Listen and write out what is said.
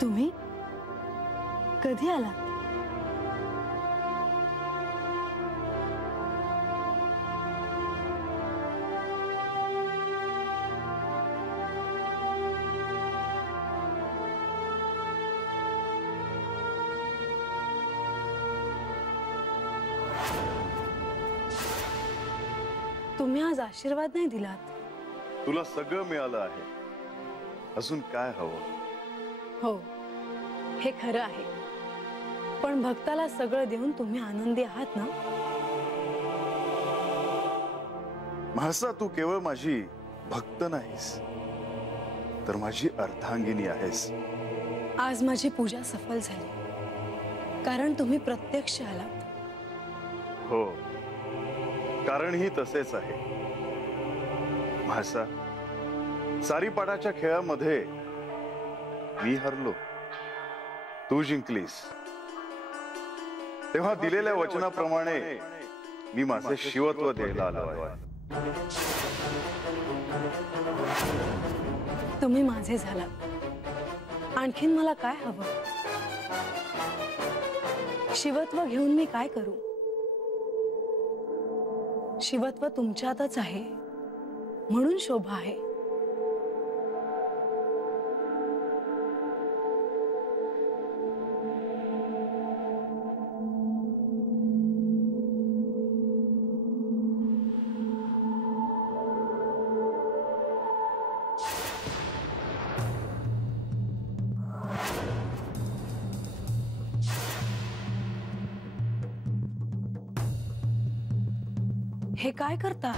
तुम्ही कधी आलात? तुम्ही आज आशीर्वाद नाही दिलात. तुला सगळं मिळालं आहे, अजून काय हवं? हो, हे खरं आहे. पण भक्ताला सगळं देऊन तुम्ही आनंदी आहात ना? म्हाळसा, तू केवळ माझी भक्त नाहीस, तर माझी अर्धांगिनी आहेस. आज माझी पूजा सफल झाली, कारण तुम्ही प्रत्यक्ष आलात. हो, कारण ही तसेच आहे. म्हाळसा, सारीपाटाच्या खेळामध्ये मी हरलो, तू जिंकलीस. तेव्हा दिलेल्या वचनाप्रमाणे मी माझे शिवत्व द्यायला आलो आहे. तुम्ही माझे झालात. आणखीन मला काय हवं? शिवत्व घेऊन मी काय करू? शिवत्व तुमच्यातच आहे, म्हणून शोभा आहे. हे काय करता?